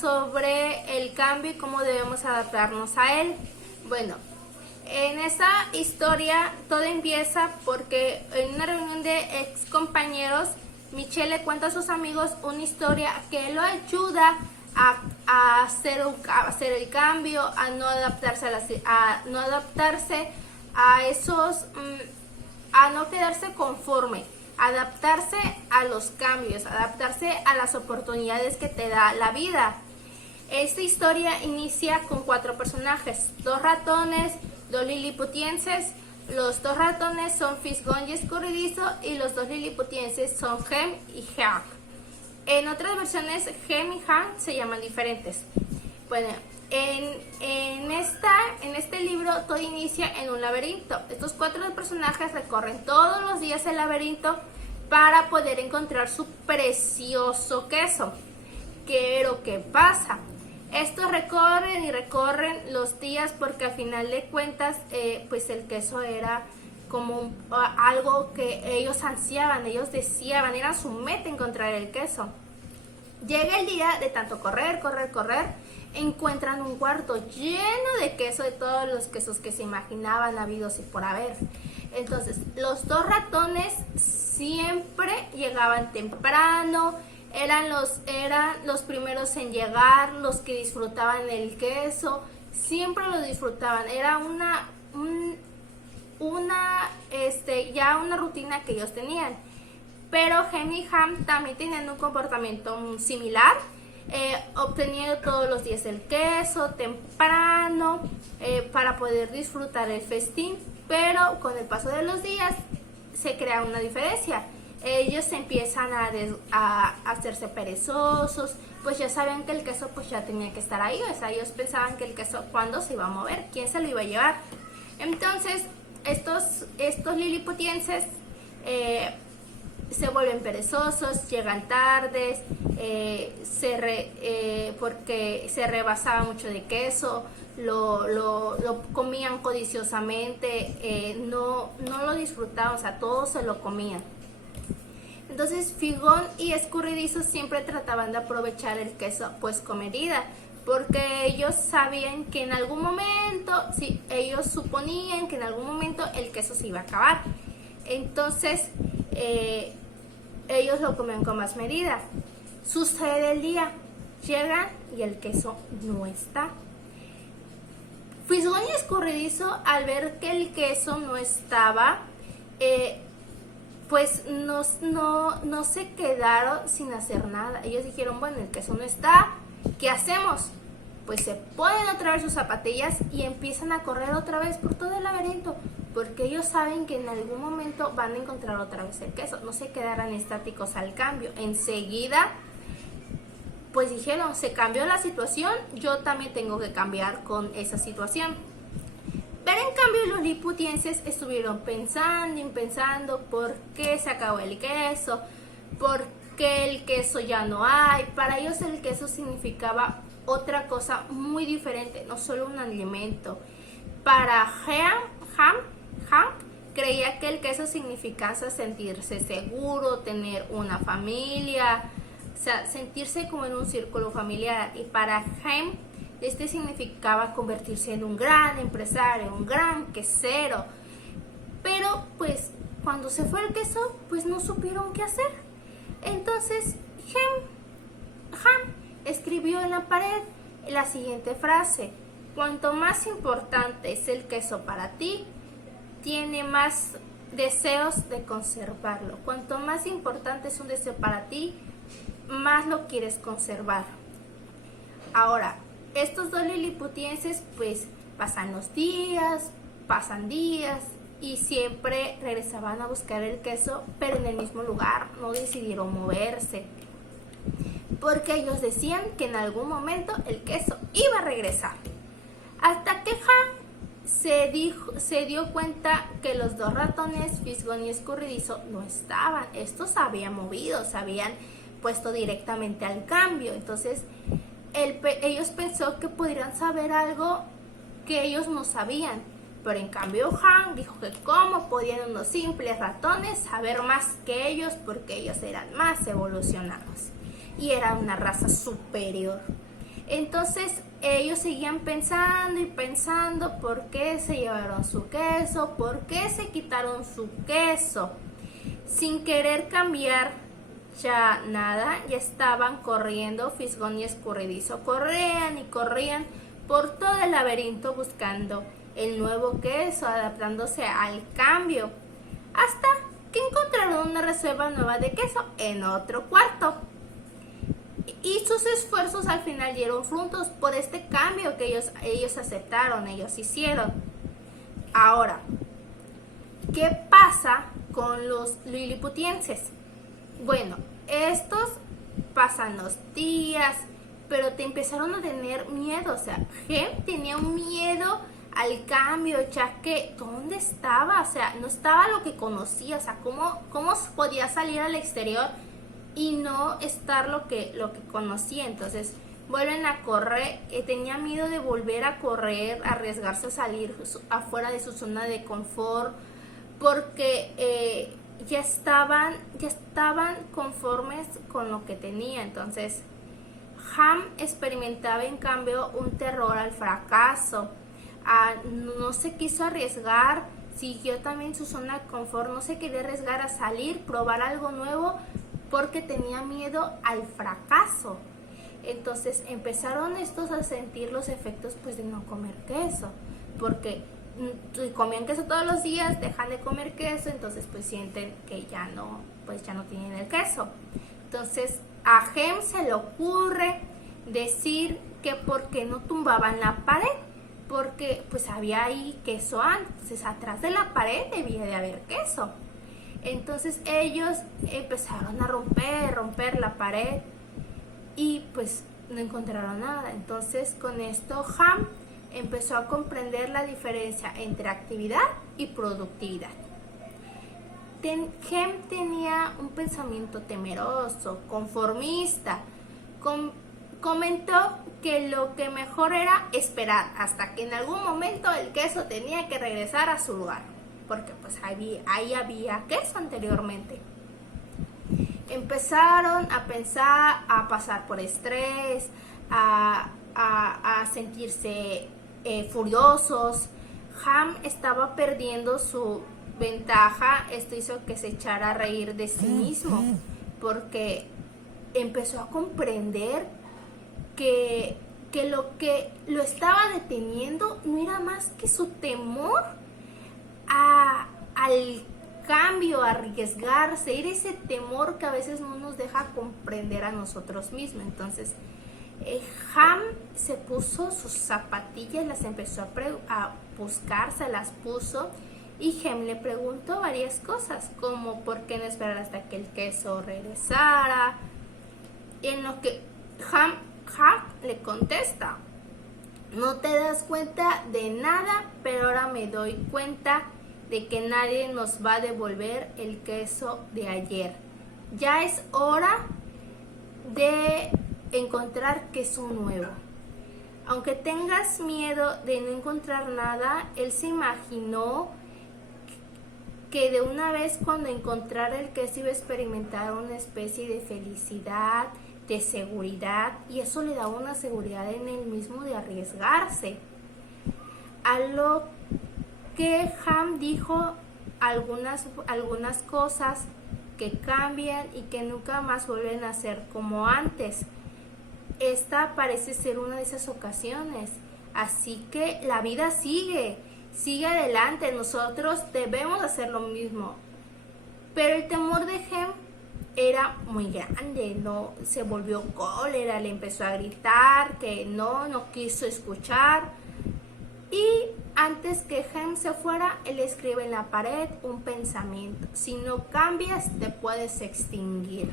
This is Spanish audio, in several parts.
Sobre el cambio y cómo debemos adaptarnos a él. Bueno, en esta historia todo empieza porque en una reunión de ex compañeros, Michelle le cuenta a sus amigos una historia que lo ayuda a hacer el cambio, a no adaptarse a esos, a no quedarse conforme, adaptarse a los cambios, adaptarse a las oportunidades que te da la vida. Esta historia inicia con 4 personajes, 2 ratones, 2 liliputienses. Los 2 ratones son Fisgón y Escurridizo y los 2 liliputienses son Hem y Hank. En otras versiones, Hem y Hank se llaman diferentes. Bueno, en este libro todo inicia en un laberinto. Estos 4 personajes recorren todos los días el laberinto para poder encontrar su precioso queso. Pero ¿qué pasa? Estos recorren y recorren los días porque al final de cuentas pues el queso era como algo que ellos ansiaban, ellos deseaban, era su meta encontrar el queso. Llega el día de tanto correr, encuentran un cuarto lleno de queso, de todos los quesos que se imaginaban habidos y por haber. Entonces los 2 ratones siempre llegaban temprano, eran los primeros en llegar, los que disfrutaban el queso, siempre lo disfrutaban, era ya una rutina que ellos tenían. Pero Hem y Ham también tenían un comportamiento similar, obteniendo todos los días el queso temprano para poder disfrutar el festín, pero con el paso de los días se crea una diferencia. Ellos empiezan a hacerse perezosos, pues ya sabían que el queso pues ya tenía que estar ahí, o sea, ellos pensaban que el queso cuándo se iba a mover, quién se lo iba a llevar. Entonces estos liliputienses se vuelven perezosos, llegan tardes, porque se rebasaba mucho de queso, lo comían codiciosamente, no lo disfrutaban, o sea, todo se lo comían. Entonces Fisgón y Escurridizo siempre trataban de aprovechar el queso pues con medida, porque ellos sabían que en algún momento, sí, ellos suponían que en algún momento el queso se iba a acabar. Entonces ellos lo comían con más medida. Sucede el día, llegan y el queso no está. Fisgón y Escurridizo, al ver que el queso no estaba, pues no se quedaron sin hacer nada. Ellos dijeron, bueno, el queso no está, ¿qué hacemos? Pues se ponen otra vez sus zapatillas y empiezan a correr otra vez por todo el laberinto, porque ellos saben que en algún momento van a encontrar otra vez el queso, no se quedarán estáticos al cambio. Enseguida, pues dijeron, se cambió la situación, yo también tengo que cambiar con esa situación. Pero en cambio los liliputienses estuvieron pensando y pensando por qué se acabó el queso, por qué el queso ya no hay. Para ellos el queso significaba otra cosa muy diferente, no solo un alimento. Para Hank creía que el queso significaba sentirse seguro, tener una familia, o sea, sentirse como en un círculo familiar. Y para Hem, este significaba convertirse en un gran empresario, un gran quesero. Pero pues cuando se fue el queso, pues no supieron qué hacer. Entonces Ham escribió en la pared la siguiente frase: cuanto más importante es el queso para ti, tiene más deseos de conservarlo. Cuanto más importante es un deseo para ti, más lo quieres conservar. Ahora, estos 2 liliputienses pues pasan días y siempre regresaban a buscar el queso, pero en el mismo lugar, no decidieron moverse, porque ellos decían que en algún momento el queso iba a regresar. Hasta que Han se dio cuenta que los 2 ratones, Fisgón y Escurridizo, no estaban. Estos se habían movido, se habían puesto directamente al cambio. Entonces ellos pensó que podrían saber algo que ellos no sabían, pero en cambio Han dijo que cómo podían unos simples ratones saber más que ellos, porque ellos eran más evolucionados y eran una raza superior. Entonces ellos seguían pensando y pensando por qué se llevaron su queso, por qué se quitaron su queso. Sin querer cambiar ya nada, ya estaban corriendo fisgón y escurridizo. Corrían y corrían por todo el laberinto buscando el nuevo queso, adaptándose al cambio, hasta que encontraron una reserva nueva de queso en otro cuarto. Y sus esfuerzos al final dieron frutos por este cambio que ellos aceptaron, ellos hicieron. Ahora, ¿qué pasa con los liliputienses? Bueno, estos pasan los días, pero te empezaron a tener miedo. O sea, Hem tenía un miedo al cambio, ya que ¿dónde estaba? O sea, no estaba lo que conocía. O sea, ¿cómo podía salir al exterior y no estar lo que conocía? Entonces vuelven a correr. Tenía miedo de volver a correr, arriesgarse a salir afuera de su zona de confort, porque ya estaban conformes con lo que tenía. Entonces Ham experimentaba en cambio un terror al fracaso. No se quiso arriesgar, siguió también su zona de confort, no se quería arriesgar a salir, probar algo nuevo, porque tenía miedo al fracaso. Entonces empezaron estos a sentir los efectos pues de no comer queso, porque comían queso todos los días, dejan de comer queso, entonces pues sienten que ya no tienen el queso. Entonces a Hem se le ocurre decir que por qué no tumbaban la pared, porque pues había ahí queso antes. Entonces atrás de la pared debía de haber queso. Entonces ellos empezaron a romper la pared y pues no encontraron nada. Entonces con esto Ham empezó a comprender la diferencia entre actividad y productividad. Hem tenía un pensamiento temeroso, conformista. Comentó que lo que mejor era esperar hasta que en algún momento el queso tenía que regresar a su lugar, porque pues ahí había queso anteriormente. Empezaron a pensar, a pasar por estrés, a sentirse furiosos. Ham estaba perdiendo su ventaja. Esto hizo que se echara a reír de sí mismo, porque empezó a comprender que lo estaba deteniendo no era más que su temor al cambio, a arriesgarse. Era ese temor que a veces no nos deja comprender a nosotros mismos. Entonces Ham se puso sus zapatillas, las empezó a buscar, se las puso, y Hem le preguntó varias cosas, como por qué no esperar hasta que el queso regresara, en lo que Ham le contesta: no te das cuenta de nada, pero ahora me doy cuenta de que nadie nos va a devolver el queso de ayer. Ya es hora de encontrar queso nuevo. Aunque tengas miedo de no encontrar nada, él se imaginó que de una vez cuando encontrara el queso iba a experimentar una especie de felicidad, de seguridad, y eso le daba una seguridad en él mismo de arriesgarse. A lo que Ham dijo algunas cosas que cambian y que nunca más vuelven a ser como antes. Esta parece ser una de esas ocasiones. Así que la vida sigue adelante. Nosotros debemos hacer lo mismo. Pero el temor de Hem era muy grande, no se volvió cólera, le empezó a gritar que no quiso escuchar. Y antes que Hem se fuera, él escribe en la pared un pensamiento: si no cambias, te puedes extinguir.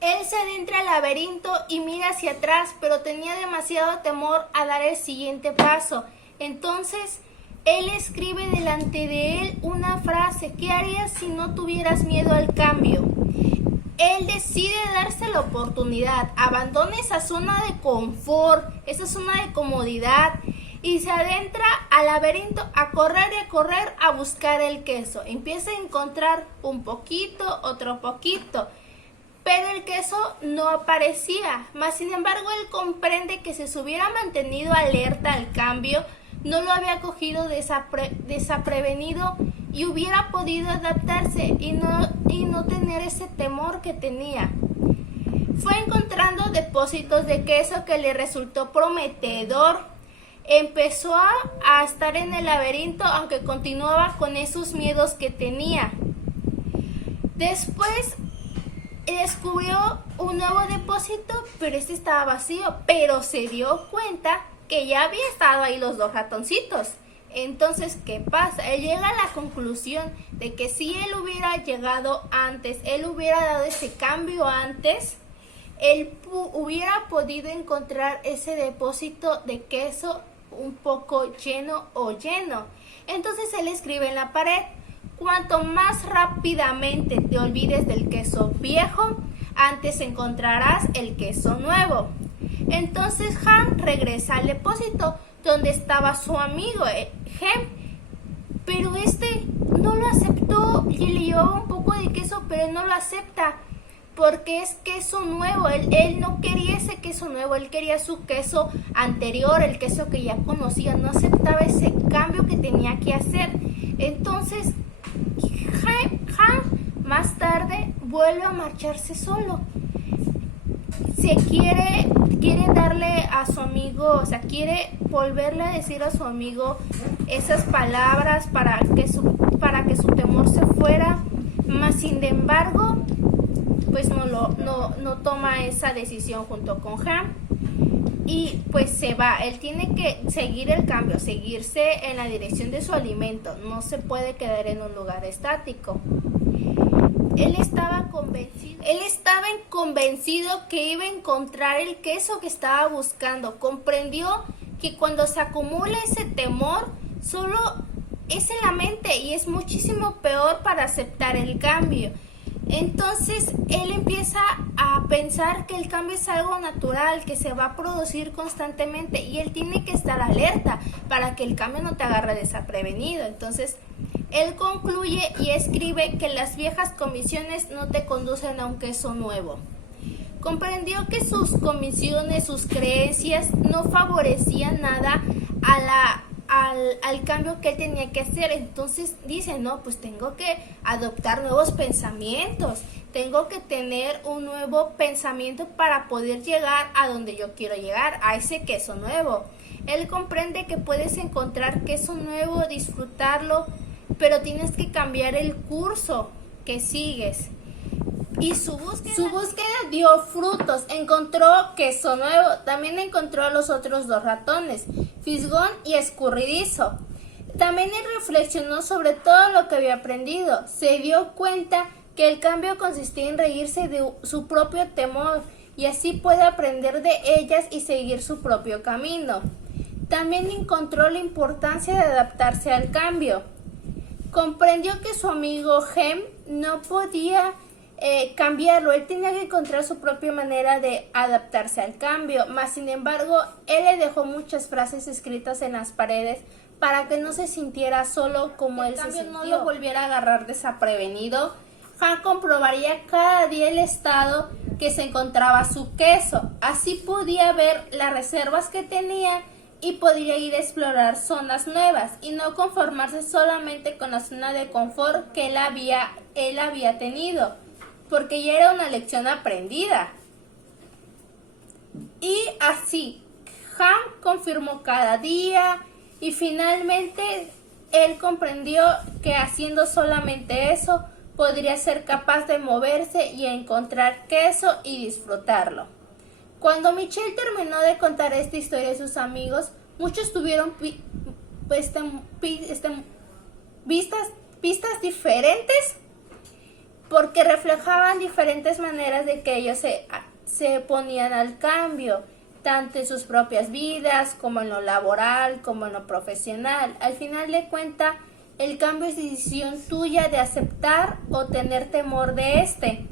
Él se adentra al laberinto y mira hacia atrás, pero tenía demasiado temor a dar el siguiente paso. Entonces él escribe delante de él una frase: ¿qué harías si no tuvieras miedo al cambio? Él decide darse la oportunidad, abandona esa zona de confort, esa zona de comodidad, y se adentra al laberinto a correr, a buscar el queso. Empieza a encontrar un poquito, otro poquito, pero el queso no aparecía. Mas sin embargo, él comprende que si se hubiera mantenido alerta al cambio, no lo había cogido desaprevenido y hubiera podido adaptarse y no tener ese temor que tenía. Fue encontrando depósitos de queso que le resultó prometedor. Empezó a estar en el laberinto, aunque continuaba con esos miedos que tenía. Después descubrió un nuevo depósito, pero este estaba vacío, pero se dio cuenta que ya había estado ahí los 2 ratoncitos. Entonces, ¿qué pasa? Él llega a la conclusión de que si él hubiera llegado antes, él hubiera dado ese cambio antes, él hubiera podido encontrar ese depósito de queso un poco lleno o lleno. Entonces él escribe en la pared: cuanto más rápidamente te olvides del queso viejo, antes encontrarás el queso nuevo. Entonces Han regresa al depósito donde estaba su amigo Hem, pero este no lo aceptó y le llevaba un poco de queso, pero él no lo acepta porque es queso nuevo. Él no quería ese queso nuevo, él quería su queso anterior, el queso que ya conocía, no aceptaba ese cambio que tenía que hacer. Entonces Han más tarde vuelve a marcharse solo. Quiere darle a su amigo, o sea, quiere volverle a decir a su amigo esas palabras para que su temor se fuera, mas sin embargo, pues no toma esa decisión junto con Han y pues se va. Él tiene que seguir el cambio, seguirse en la dirección de su alimento, no se puede quedar en un lugar estático. Él estaba convencido que iba a encontrar el queso que estaba buscando. Comprendió que cuando se acumula ese temor, solo es en la mente y es muchísimo peor para aceptar el cambio. Entonces él empieza a pensar que el cambio es algo natural, que se va a producir constantemente y él tiene que estar alerta para que el cambio no te agarre desprevenido. Entonces él concluye y escribe que las viejas convicciones no te conducen a un queso nuevo. Comprendió que sus convicciones, sus creencias no favorecían nada al cambio que él tenía que hacer. Entonces dice, no, pues tengo que adoptar nuevos pensamientos, tengo que tener un nuevo pensamiento para poder llegar a donde yo quiero llegar, a ese queso nuevo. Él comprende que puedes encontrar queso nuevo, disfrutarlo, pero tienes que cambiar el curso que sigues. Y su búsqueda dio frutos, encontró queso nuevo, también encontró a los otros 2 ratones, Fisgón y Escurridizo. También él reflexionó sobre todo lo que había aprendido, se dio cuenta que el cambio consistía en reírse de su propio temor y así puede aprender de ellas y seguir su propio camino. También encontró la importancia de adaptarse al cambio. Comprendió que su amigo Hem no podía cambiarlo, él tenía que encontrar su propia manera de adaptarse al cambio, mas sin embargo, él le dejó muchas frases escritas en las paredes para que no se sintiera solo como él se sintió. No lo volviera a agarrar desprevenido. Han comprobaría cada día el estado que se encontraba su queso, así podía ver las reservas que tenía y podría ir a explorar zonas nuevas y no conformarse solamente con la zona de confort que él había tenido, porque ya era una lección aprendida. Y así, Han confirmó cada día y finalmente él comprendió que haciendo solamente eso podría ser capaz de moverse y encontrar queso y disfrutarlo. Cuando Michelle terminó de contar esta historia a sus amigos, muchos tuvieron pistas diferentes porque reflejaban diferentes maneras de que ellos se ponían al cambio, tanto en sus propias vidas, como en lo laboral, como en lo profesional. Al final de cuentas, el cambio es decisión tuya de aceptar o tener temor de este.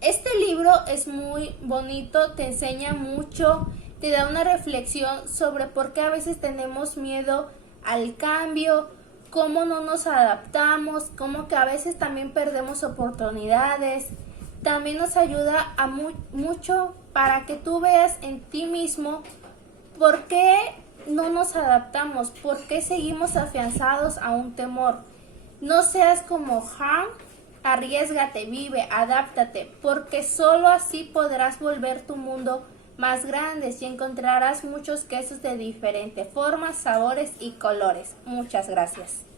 Este libro es muy bonito, te enseña mucho, te da una reflexión sobre por qué a veces tenemos miedo al cambio, cómo no nos adaptamos, cómo que a veces también perdemos oportunidades, también nos ayuda a mucho para que tú veas en ti mismo por qué no nos adaptamos, por qué seguimos afianzados a un temor. No seas como Han, arriésgate, vive, adáptate, porque solo así podrás volver tu mundo más grande y encontrarás muchos quesos de diferentes formas, sabores y colores. Muchas gracias.